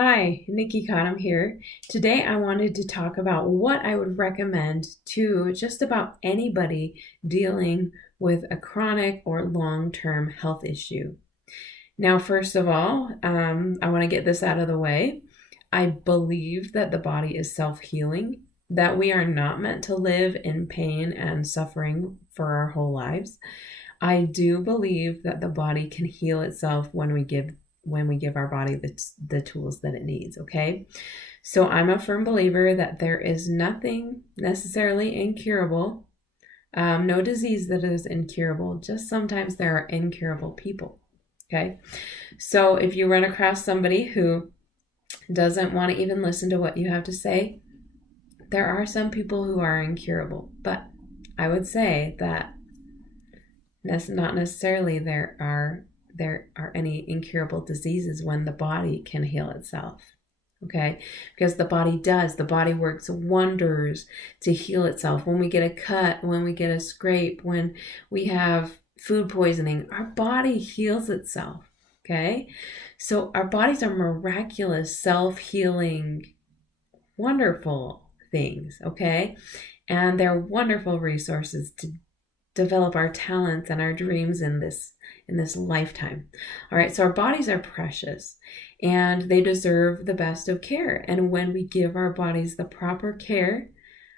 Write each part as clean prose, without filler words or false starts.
Hi, Nikki Cottom here. Today I wanted to talk about what I would recommend to just about anybody dealing with a chronic or long-term health issue. Now, first of all, I want to get this out of the way. I believe that the body is self-healing, that we are not meant to live in pain and suffering for our whole lives. I do believe that the body can heal itself when we give our body the tools that it needs, okay? So I'm a firm believer that there is nothing necessarily incurable, no disease that is incurable, just sometimes there are incurable people, okay? So if you run across somebody who doesn't want to even listen to what you have to say, there are some people who are incurable, but I would say that not necessarily there are any incurable diseases when the body can heal itself. Okay, because the body works wonders to heal itself. When we get a cut, when we get a scrape, when we have food poisoning, our body heals itself. Okay, so our bodies are miraculous, self-healing, wonderful things. Okay, and they're wonderful resources to develop our talents and our dreams in this lifetime. All right, so our bodies are precious and they deserve the best of care. And when we give our bodies the proper care,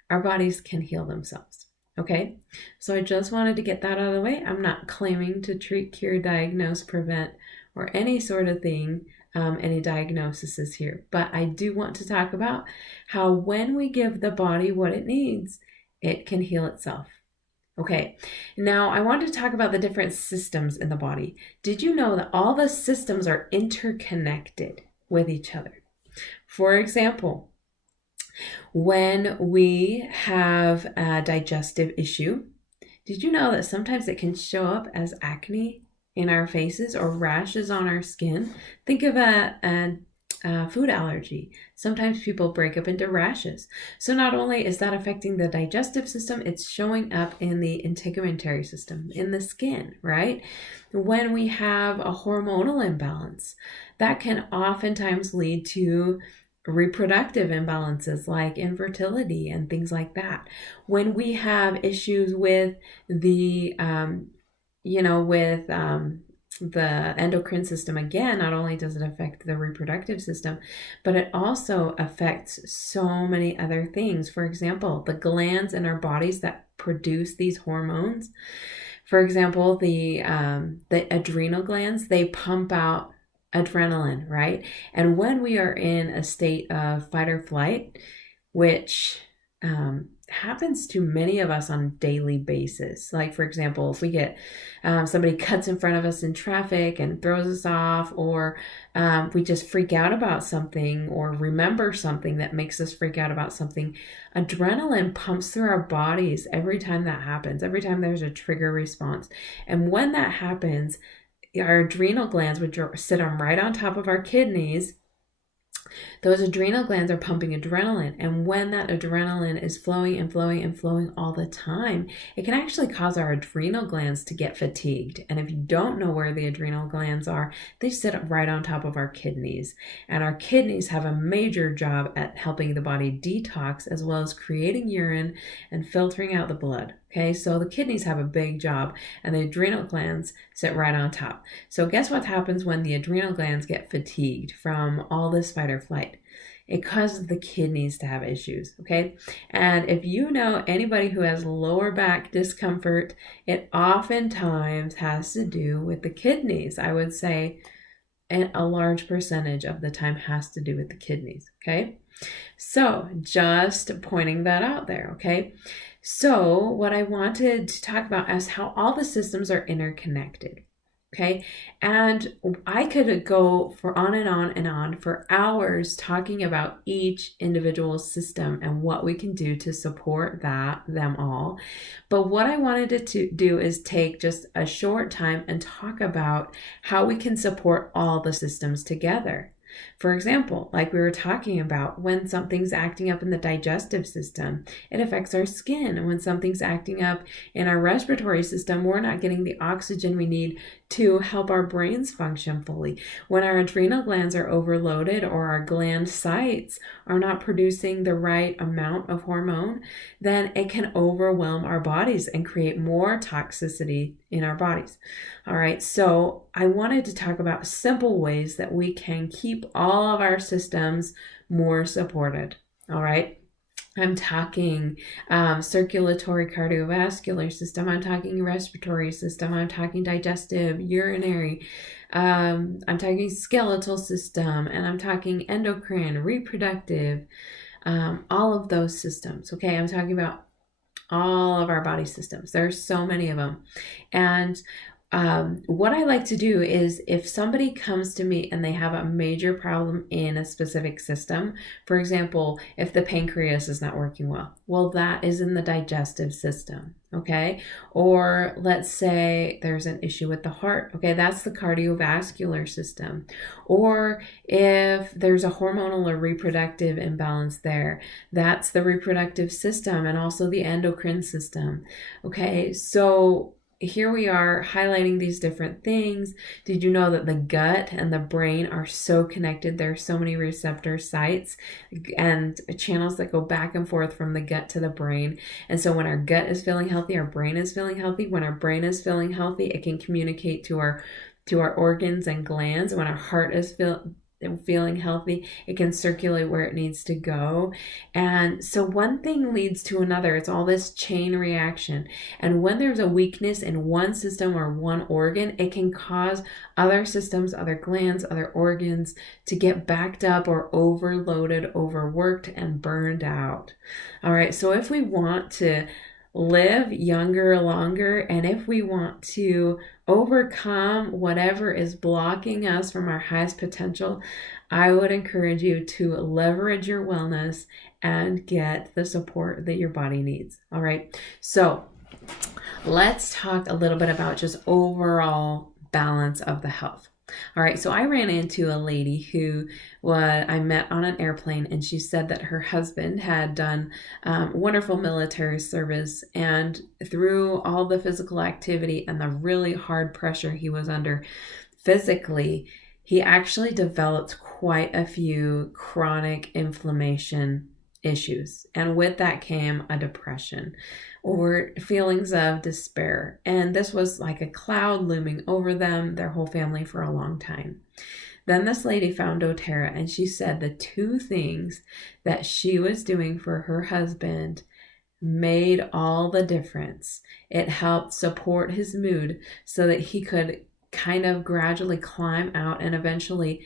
our bodies can heal themselves. Okay, so I just wanted to get that out of the way. I'm not claiming to treat, cure, diagnose, prevent, or any sort of thing, any diagnoses here. But I do want to talk about how when we give the body what it needs, it can heal itself. Okay, now I want to talk about the different systems in the body. Did you know that all the systems are interconnected with each other? For example, when we have a digestive issue, did you know that sometimes it can show up as acne in our faces or rashes on our skin? Think of a food allergy. Sometimes people break up into rashes. So not only is that affecting the digestive system, it's showing up in the integumentary system, in the skin, right? When we have a hormonal imbalance, that can oftentimes lead to reproductive imbalances like infertility and things like that. When we have issues with the endocrine system, again, not only does it affect the reproductive system, but it also affects so many other things. For example, the glands in our bodies that produce these hormones. For example, the adrenal glands, they pump out adrenaline, right? And when we are in a state of fight or flight, which happens to many of us on a daily basis. Like, for example, if we get somebody cuts in front of us in traffic and throws us off, or we just freak out about something or remember something that makes us freak out about something, adrenaline pumps through our bodies every time that happens, every time there's a trigger response. And when that happens, our adrenal glands, which sit right on top of our kidneys, those adrenal glands are pumping adrenaline. And when that adrenaline is flowing and flowing and flowing all the time, it can actually cause our adrenal glands to get fatigued. And if you don't know where the adrenal glands are, they sit right on top of our kidneys. And our kidneys have a major job at helping the body detox, as well as creating urine and filtering out the blood. Okay, so the kidneys have a big job and the adrenal glands sit right on top. So guess what happens when the adrenal glands get fatigued from all this fight or flight? It causes the kidneys to have issues, okay? And if you know anybody who has lower back discomfort, it oftentimes has to do with the kidneys. I would say a large percentage of the time has to do with the kidneys, okay? So just pointing that out there, okay? So what I wanted to talk about is how all the systems are interconnected, okay? And I could go for on and on and on for hours talking about each individual system and what we can do to support them all. But what I wanted to do is take just a short time and talk about how we can support all the systems together. For example, like we were talking about, when something's acting up in the digestive system, it affects our skin. And when something's acting up in our respiratory system, we're not getting the oxygen we need to help our brains function fully. When our adrenal glands are overloaded or our gland sites are not producing the right amount of hormone, then it can overwhelm our bodies and create more toxicity in our bodies. All right, so I wanted to talk about simple ways that we can keep all of our systems more supported. All right. I'm talking circulatory cardiovascular system. I'm talking respiratory system. I'm talking digestive, urinary. I'm talking skeletal system, and I'm talking endocrine, reproductive, all of those systems. Okay, I'm talking about all of our body systems. There's so many of them. And what I like to do is if somebody comes to me and they have a major problem in a specific system, for example, if the pancreas is not working well, that is in the digestive system, okay? Or let's say there's an issue with the heart, okay? That's the cardiovascular system. Or if there's a hormonal or reproductive imbalance there, that's the reproductive system and also the endocrine system, okay? So here we are highlighting these different things. Did you know that the gut and the brain are so connected? There are so many receptor sites and channels that go back and forth from the gut to the brain. And so when our gut is feeling healthy, our brain is feeling healthy. When our brain is feeling healthy, it can communicate to our organs and glands. When our heart is feeling healthy, it can circulate where it needs to go. And so one thing leads to another. It's all this chain reaction. And when there's a weakness in one system or one organ, it can cause other systems, other glands, other organs to get backed up or overloaded, overworked, and burned out. All right, so if we want to live younger, longer, and if we want to overcome whatever is blocking us from our highest potential, I would encourage you to leverage your wellness and get the support that your body needs. All right, so let's talk a little bit about just overall balance of the health. All right, so I ran into a lady who I met on an airplane, and she said that her husband had done wonderful military service, and through all the physical activity and the really hard pressure he was under physically, he actually developed quite a few chronic inflammation issues. And with that came a depression or feelings of despair. And this was like a cloud looming over them, their whole family, for a long time. Then this lady found doTERRA, and she said the two things that she was doing for her husband made all the difference. It helped support his mood so that he could kind of gradually climb out and eventually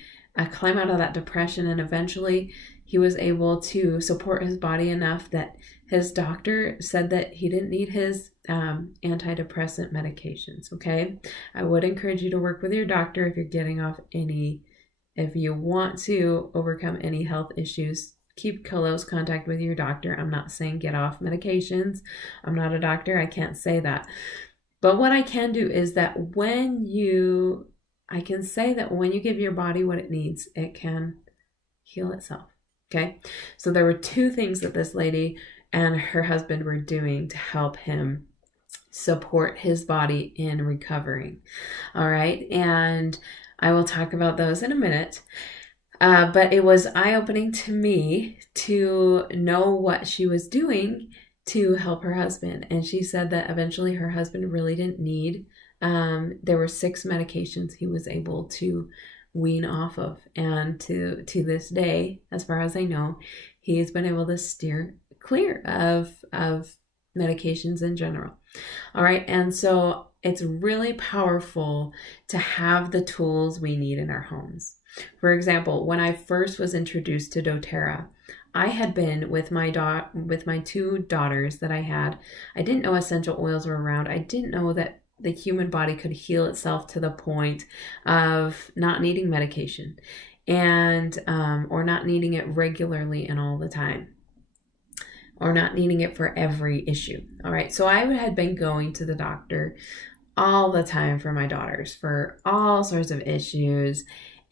climb out of that depression, and eventually he was able to support his body enough that his doctor said that he didn't need his antidepressant medications, okay? I would encourage you to work with your doctor if you're getting off if you want to overcome any health issues. Keep close contact with your doctor. I'm not saying get off medications. I'm not a doctor. I can't say that. But what I can do is that I can say that when you give your body what it needs, it can heal itself. Okay, so there were two things that this lady and her husband were doing to help him support his body in recovering. All right, and I will talk about those in a minute. But it was eye-opening to me to know what she was doing to help her husband. And she said that eventually her husband really didn't need, there were 6 medications he was able to wean off of, and to this day, as far as I know, he's been able to steer clear of medications in general. All right, and so it's really powerful to have the tools we need in our homes. For example, when I first was introduced to doTERRA, I had been with my 2 daughters that I had. I didn't know essential oils were around. I didn't know that the human body could heal itself to the point of not needing medication and or not needing it regularly and all the time, or not needing it for every issue. All right, so I had been going to the doctor all the time for my daughters for all sorts of issues,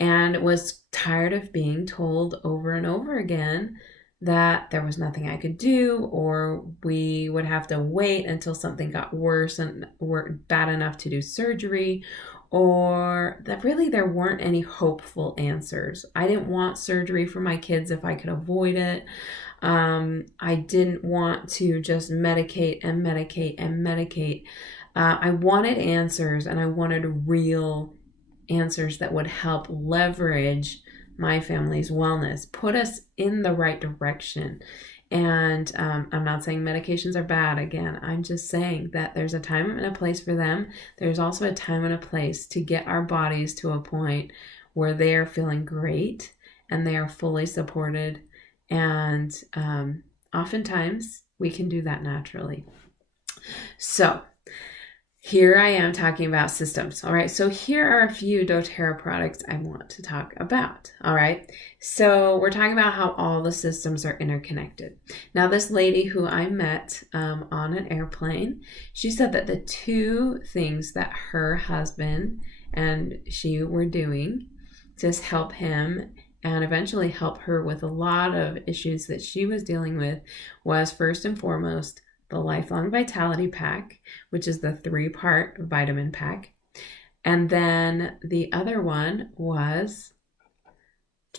and was tired of being told over and over again that there was nothing I could do, or we would have to wait until something got worse and were bad enough to do surgery, or that really there weren't any hopeful answers. I didn't want surgery for my kids if I could avoid it. I didn't want to just medicate and medicate and medicate. I wanted answers, and I wanted real answers that would help leverage my family's wellness, put us in the right direction. And I'm not saying medications are bad. Again, I'm just saying that there's a time and a place for them. There's also a time and a place to get our bodies to a point where they are feeling great and they are fully supported. And oftentimes we can do that naturally. So here I am talking about systems. All right. So here are a few doTERRA products I want to talk about. All right. So we're talking about how all the systems are interconnected. Now, this lady who I met on an airplane, she said that the two things that her husband and she were doing to help him and eventually help her with a lot of issues that she was dealing with was, first and foremost, the Lifelong Vitality Pack, which is the 3-part vitamin pack. And then the other one was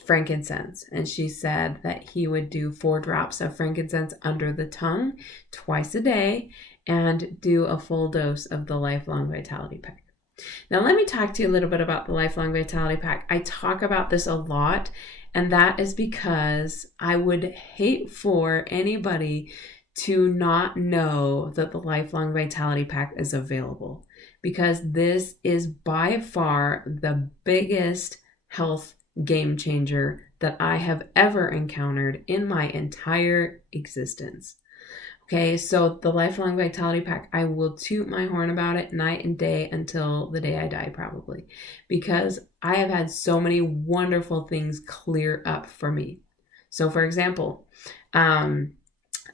frankincense. And she said that he would do 4 drops of frankincense under the tongue twice a day and do a full dose of the Lifelong Vitality Pack. Now, let me talk to you a little bit about the Lifelong Vitality Pack. I talk about this a lot, and that is because I would hate for anybody to not know that the Lifelong Vitality Pack is available, because this is by far the biggest health game changer that I have ever encountered in my entire existence. Okay, so the Lifelong Vitality Pack, I will toot my horn about it night and day until the day I die, probably, because I have had so many wonderful things clear up for me. So, for example,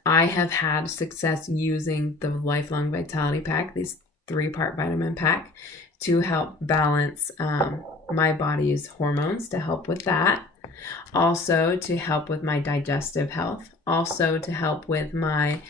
I have had success using the Lifelong Vitality Pack, this 3-part vitamin pack, to help balance my body's hormones, to help with that. Also to help with my digestive health. Also to help with my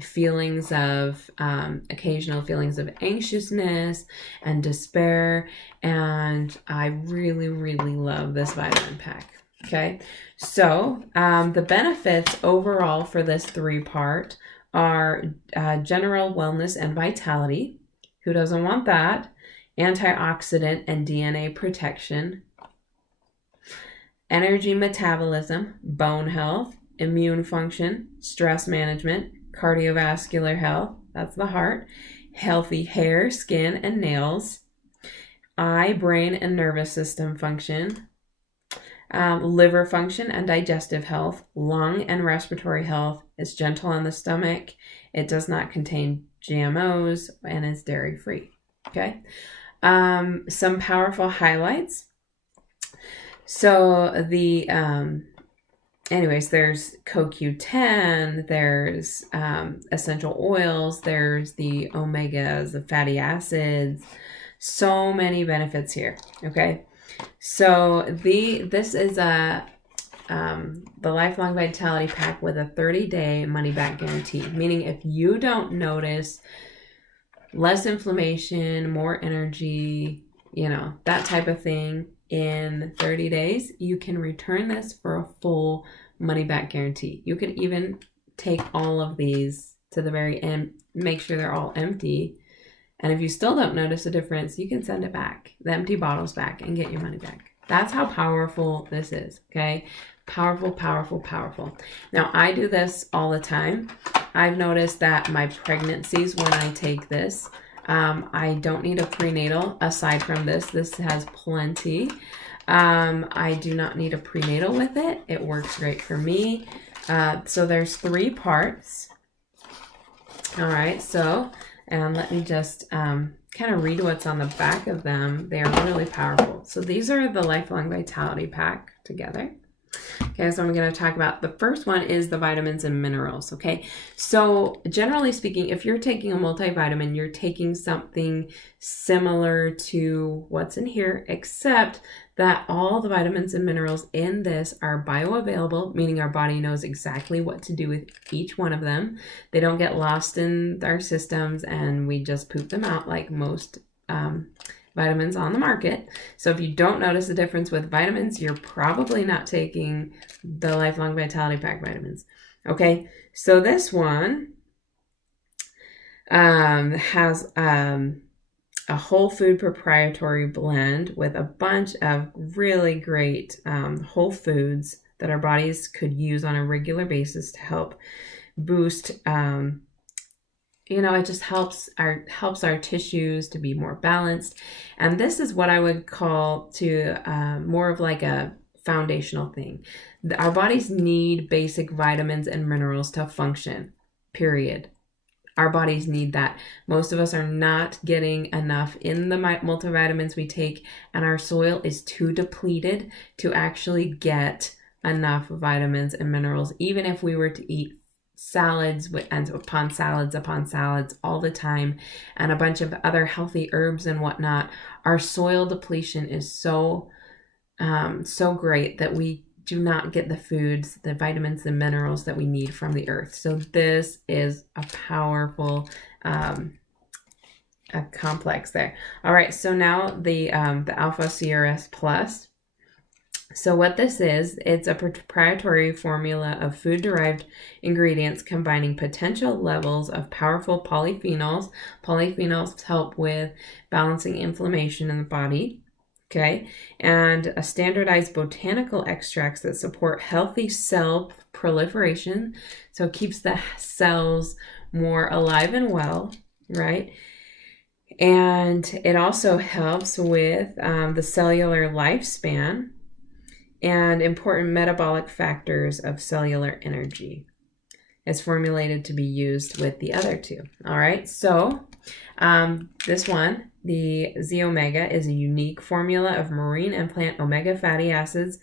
feelings of, occasional feelings of anxiousness and despair. And I really, really love this vitamin pack. Okay, so the benefits overall for this 3-part are general wellness and vitality. Who doesn't want that? Antioxidant and DNA protection, energy metabolism, bone health, immune function, stress management, cardiovascular health, that's the heart, healthy hair, skin, and nails, eye, brain, and nervous system function, liver function and digestive health, lung and respiratory health. It's gentle on the stomach. It does not contain GMOs and is dairy free. Okay. Some powerful highlights. So the, anyways, there's CoQ10, there's essential oils, there's the omegas, the fatty acids, so many benefits here. Okay. So this is the Lifelong Vitality Pack with a 30-day money-back guarantee, meaning if you don't notice less inflammation, more energy, that type of thing in 30 days, you can return this for a full money-back guarantee. You could even take all of these to the very end, make sure they're all empty. And if you still don't notice a difference, you can send it back, the empty bottles back, and get your money back. That's how powerful this is, okay? Powerful, powerful, powerful. Now, I do this all the time. I've noticed that my pregnancies, when I take this, I don't need a prenatal aside from this. This has plenty. I do not need a prenatal with it. It works great for me. So there's 3 parts. All right, so... and let me just kind of read what's on the back of them. They are really powerful. So these are the Lifelong Vitality Pack together. Okay, so I'm going to talk about the first one is the vitamins and minerals. Okay, so generally speaking, if you're taking a multivitamin, you're taking something similar to what's in here, except that all the vitamins and minerals in this are bioavailable, meaning our body knows exactly what to do with each one of them. They don't get lost in our systems and we just poop them out like most vitamins on the market. So if you don't notice the difference with vitamins, you're probably not taking the Lifelong Vitality Pack vitamins. Okay, so this one has a whole food proprietary blend with a bunch of really great whole foods that our bodies could use on a regular basis to help boost it just helps our tissues to be more balanced. And this is what I would call to more of like a foundational thing. Our bodies need basic vitamins and minerals to function, period. Our bodies need that. Most of us are not getting enough in the multivitamins we take, and our soil is too depleted to actually get enough vitamins and minerals, even if we were to eat salads and upon salads all the time and a bunch of other healthy herbs and whatnot. Our soil depletion is so great that we do not get the foods, the vitamins and minerals that we need from the earth. So this is a powerful a complex there. All right, so now the Alpha CRS Plus. So what this is, it's a proprietary formula of food-derived ingredients combining potential levels of powerful polyphenols. Polyphenols help with balancing inflammation in the body, okay? And a standardized botanical extracts that support healthy cell proliferation. So it keeps the cells more alive and well, right? And it also helps with the cellular lifespan and important metabolic factors of cellular energy. It's formulated to be used with the other two. All right, so this one, the Z Omega, is a unique formula of marine and plant omega fatty acids,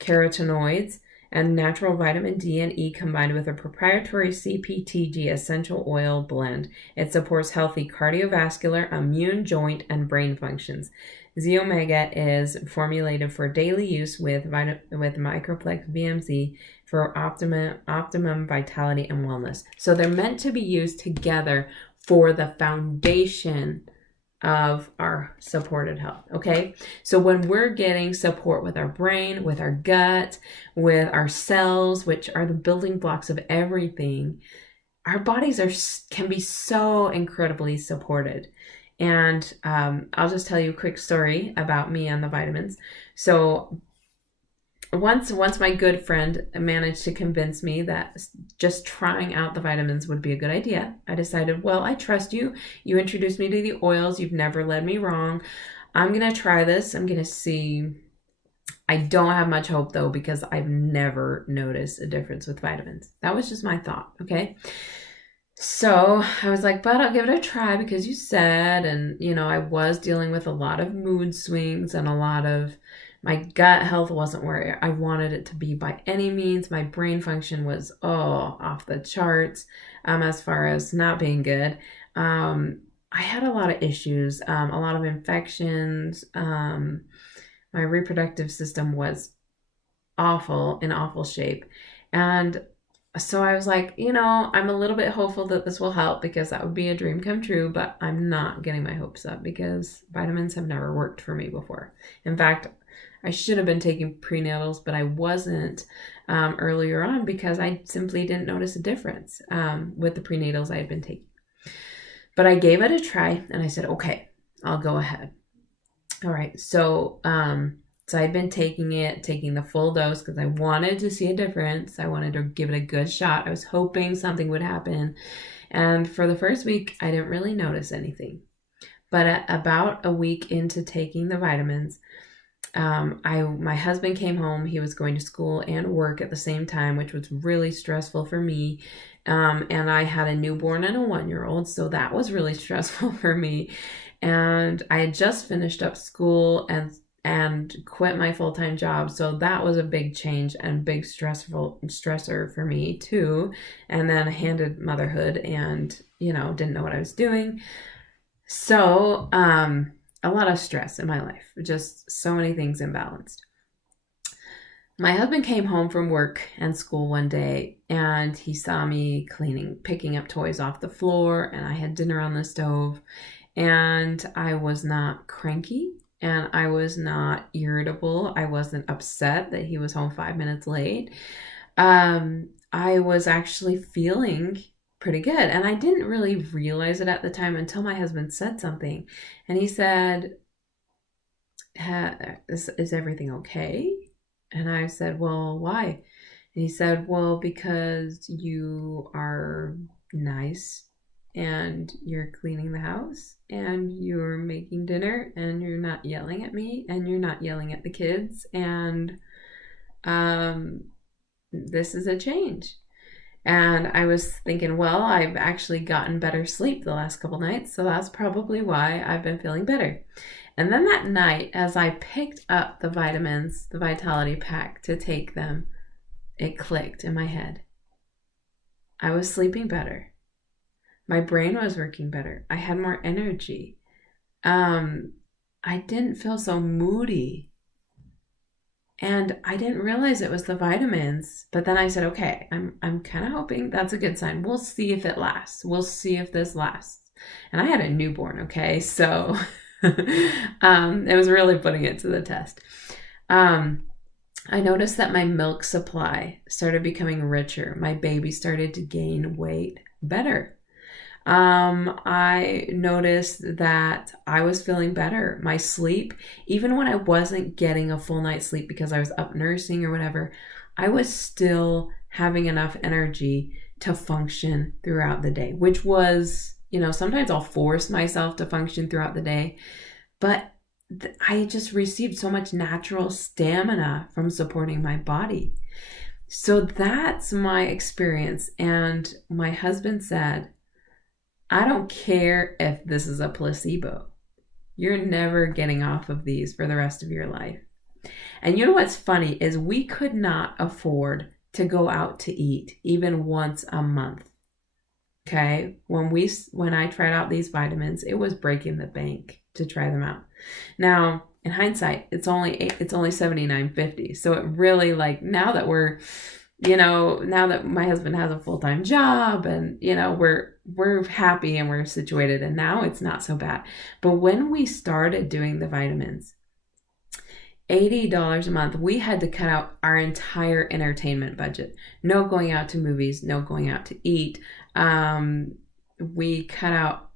carotenoids, and natural vitamin D and E combined with a proprietary CPTG essential oil blend. It supports healthy cardiovascular, immune, joint, and brain functions. Z Omega is formulated for daily use with Microplex VMC for optimum vitality and wellness. So they're meant to be used together for the foundation of our supported health, okay? So when we're getting support with our brain, with our gut, with our cells, which are the building blocks of everything, our bodies can be so incredibly supported. And I'll just tell you a quick story about me and the vitamins. So once my good friend managed to convince me that just trying out the vitamins would be a good idea, I decided, well, I trust you. You introduced me to the oils. You've never led me wrong. I'm going to try this. I'm going to see. I don't have much hope, though, because I've never noticed a difference with vitamins. That was just my thought, okay? So I was like, but I'll give it a try because you said, and I was dealing with a lot of mood swings and a lot of my gut health wasn't where I wanted it to be by any means. My brain function was off the charts as far as not being good. I had a lot of issues, a lot of infections. My reproductive system was in awful shape. And so I was like, I'm a little bit hopeful that this will help because that would be a dream come true, but I'm not getting my hopes up because vitamins have never worked for me before. In fact, I should have been taking prenatals, but I wasn't earlier on because I simply didn't notice a difference with the prenatals I had been taking. But I gave it a try and I said, okay, I'll go ahead. All right, so I'd been taking the full dose because I wanted to see a difference. I wanted to give it a good shot. I was hoping something would happen. And for the first week, I didn't really notice anything. But about a week into taking the vitamins, my husband came home. He was going to school and work at the same time, which was really stressful for me. And I had a newborn and a 1-year-old, so that was really stressful for me. And I had just finished up school and quit my full-time job. So that was a big change and big stressor for me too. And then I handed motherhood and, didn't know what I was doing. So, a lot of stress in my life, just so many things imbalanced. My husband came home from work and school one day and he saw me picking up toys off the floor, and I had dinner on the stove, and I was not cranky and I was not irritable. I wasn't upset that he was home 5 minutes late. I was actually feeling pretty good, and I didn't really realize it at the time until my husband said something, and he said, is everything okay? And I said, well, why? And he said, well, because you are nice and you're cleaning the house and you're making dinner and you're not yelling at me and you're not yelling at the kids. And this is a change. And I was thinking, well, I've actually gotten better sleep the last couple nights, so that's probably why I've been feeling better. And then that night, as I picked up the vitamins, the Vitality Pack, to take them, it clicked in my head. I was sleeping better. My brain was working better. I had more energy. I didn't feel so moody. And I didn't realize it was the vitamins. But then I said, okay, I'm kind of hoping that's a good sign. We'll see if it lasts. We'll see if this lasts. And I had a newborn, okay? So it was really putting it to the test. I noticed that my milk supply started becoming richer. My baby started to gain weight better. I noticed that I was feeling better. My sleep, even when I wasn't getting a full night's sleep because I was up nursing or whatever, I was still having enough energy to function throughout the day, which was, sometimes I'll force myself to function throughout the day, but I just received so much natural stamina from supporting my body. So that's my experience. And my husband said, I don't care if this is a placebo. You're never getting off of these for the rest of your life. And you know what's funny is we could not afford to go out to eat even once a month. Okay? When I tried out these vitamins, it was breaking the bank to try them out. Now, in hindsight, it's only $79.50. So it really, now that we're, now that my husband has a full-time job and, we're happy and we're situated, and now it's not so bad. But when we started doing the vitamins, $80 a month, we had to cut out our entire entertainment budget. No going out to movies, no going out to eat. We cut out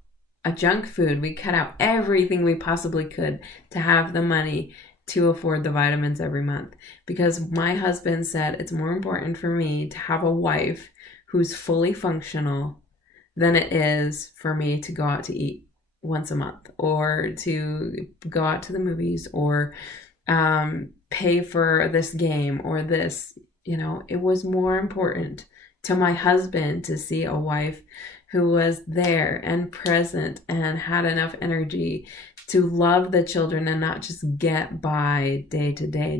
junk food. We cut out everything we possibly could to have the money to afford the vitamins every month, because my husband said it's more important for me to have a wife who's fully functional than it is for me to go out to eat once a month or to go out to the movies or pay for this game or this. It was more important to my husband to see a wife who was there and present and had enough energy to love the children and not just get by day to day.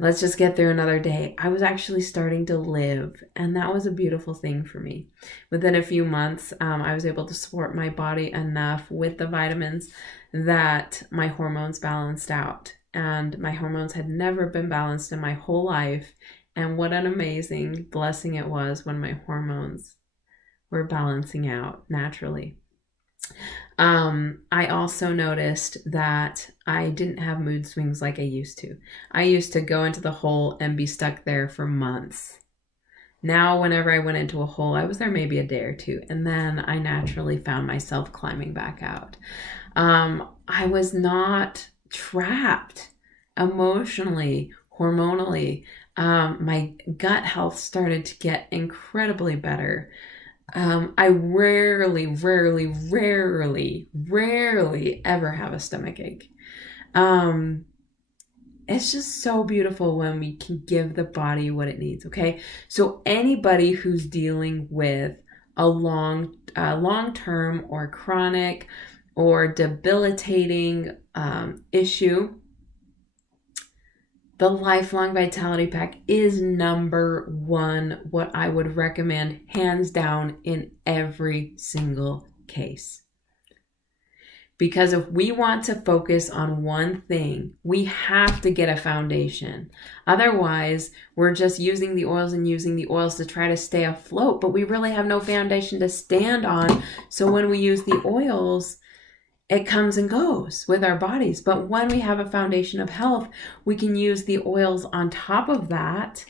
Let's just get through another day. I was actually starting to live, and that was a beautiful thing for me. Within a few months, I was able to support my body enough with the vitamins that my hormones balanced out. And my hormones had never been balanced in my whole life. And what an amazing blessing it was when my hormones were balancing out naturally. I also noticed that I didn't have mood swings like I used to. I used to go into the hole and be stuck there for months. Now, whenever I went into a hole, I was there maybe a day or two, and then I naturally found myself climbing back out. I was not trapped emotionally, hormonally. My gut health started to get incredibly better. I rarely ever have a stomach ache. It's just so beautiful when we can give the body what it needs, okay? So anybody who's dealing with a long-term or chronic or debilitating issue, the Lifelong Vitality Pack is number one, what I would recommend hands down in every single case. Because if we want to focus on one thing, we have to get a foundation. Otherwise, we're just using the oils to try to stay afloat, but we really have no foundation to stand on. So when we use the oils, it comes and goes with our bodies. But when we have a foundation of health, we can use the oils on top of that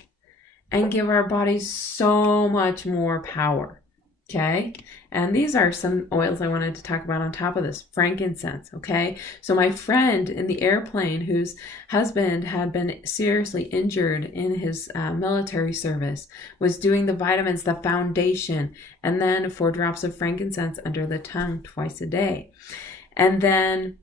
and give our bodies so much more power. Okay. And these are some oils I wanted to talk about on top of this. Frankincense. Okay. So my friend in the airplane whose husband had been seriously injured in his military service was doing the vitamins, the foundation, and then 4 drops of frankincense under the tongue twice a day. And then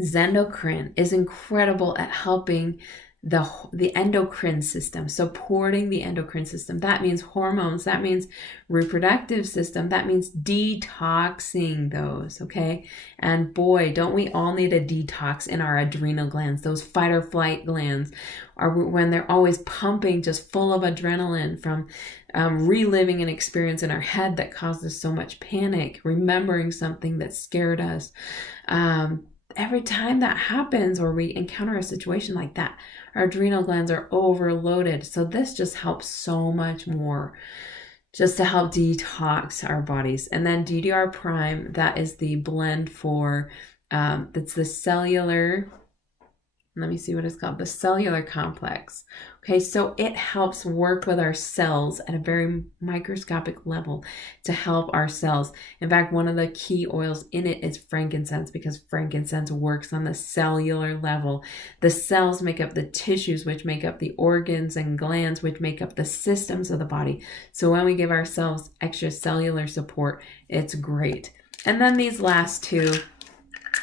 Zendocrine is incredible at helping the endocrine system, supporting the endocrine system. That means hormones, that means reproductive system, that means detoxing those, okay? And boy, don't we all need a detox in our adrenal glands. Those fight or flight glands are when they're always pumping, just full of adrenaline from reliving an experience in our head that caused us so much panic, remembering something that scared us. Every time that happens or we encounter a situation like that, our adrenal glands are overloaded. So this just helps so much more just to help detox our bodies. And then DDR Prime, that is the blend for, that's the cellular, let me see what it's called, the cellular complex. Okay, so it helps work with our cells at a very microscopic level to help our cells. In fact, one of the key oils in it is frankincense, because frankincense works on the cellular level. The cells make up the tissues, which make up the organs and glands, which make up the systems of the body. So when we give ourselves extra cellular support, it's great. And then these last two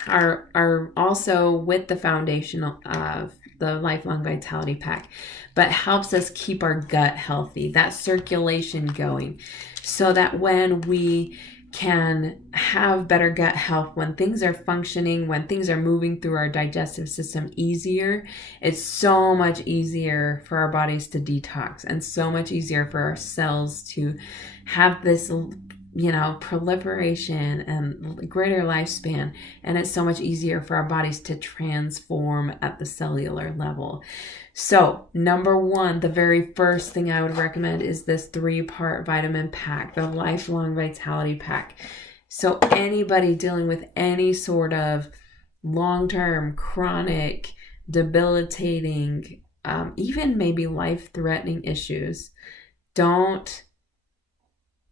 are also with the foundation of the Lifelong Vitality Pack, but helps us keep our gut healthy, that circulation going, so that when we can have better gut health, when things are functioning, when things are moving through our digestive system easier, it's so much easier for our bodies to detox and so much easier for our cells to have this proliferation and greater lifespan. And it's so much easier for our bodies to transform at the cellular level. So number one, the very first thing I would recommend is this 3-part vitamin pack, the Lifelong Vitality Pack. So anybody dealing with any sort of long-term, chronic, debilitating, even maybe life-threatening issues, don't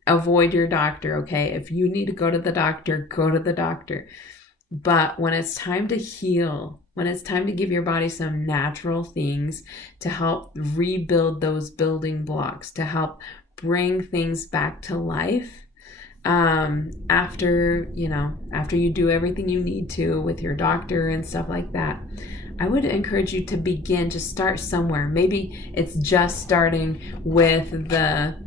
avoid your doctor, okay? If you need to go to the doctor, go to the doctor. But when it's time to heal, when it's time to give your body some natural things to help rebuild those building blocks, to help bring things back to life, after you do everything you need to with your doctor and stuff like that, I would encourage you to begin, just start somewhere. Maybe it's just starting with the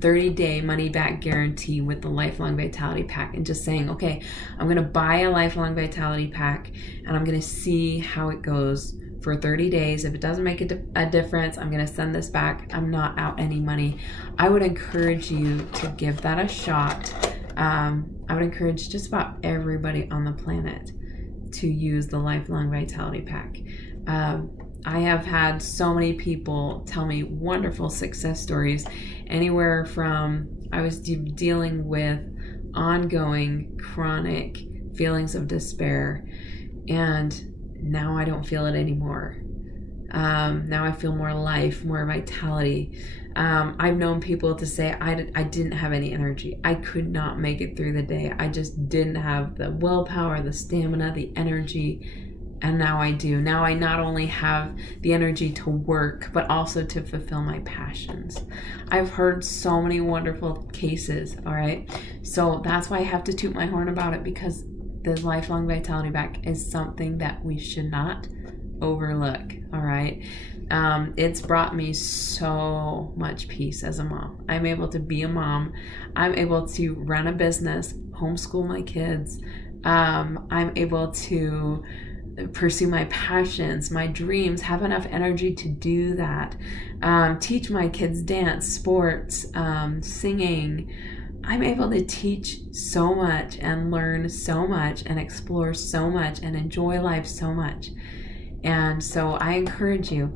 30-day money-back guarantee with the Lifelong Vitality Pack, and just saying, okay, I'm going to buy a Lifelong Vitality Pack and I'm going to see how it goes for 30 days. If it doesn't make a difference, I'm going to send this back. I'm not out any money. I would encourage you to give that a shot. I would encourage just about everybody on the planet to use the Lifelong Vitality Pack. I have had so many people tell me wonderful success stories, anywhere from I was dealing with ongoing chronic feelings of despair, and now I don't feel it anymore. Now I feel more life, more vitality. I've known people to say, I didn't have any energy. I could not make it through the day. I just didn't have the willpower, the stamina, the energy. And now I do. Now I not only have the energy to work, but also to fulfill my passions. I've heard so many wonderful cases, all right? So that's why I have to toot my horn about it, because the Lifelong Vitality Pack is something that we should not overlook, all right? It's brought me so much peace as a mom. I'm able to be a mom. I'm able to run a business, homeschool my kids. I'm able to pursue my passions, my dreams, have enough energy to do that, teach my kids dance, sports, singing. I'm able to teach so much and learn so much and explore so much and enjoy life so much. And so I encourage you,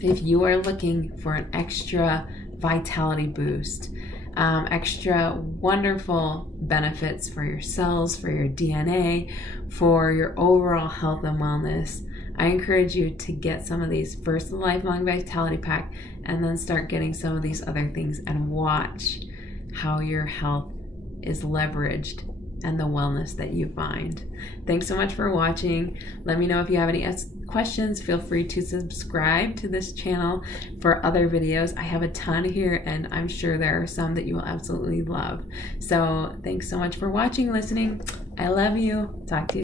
if you are looking for an extra vitality boost, extra wonderful benefits for your cells, for your DNA, for your overall health and wellness, I encourage you to get some of these. First, the Lifelong Vitality Pack, and then start getting some of these other things and watch how your health is leveraged and the wellness that you find. Thanks so much for watching. Let me know if you have any questions. Feel free to subscribe to this channel for other videos. I have a ton here, and I'm sure there are some that you will absolutely love. So thanks so much for watching, listening. I love you. Talk to you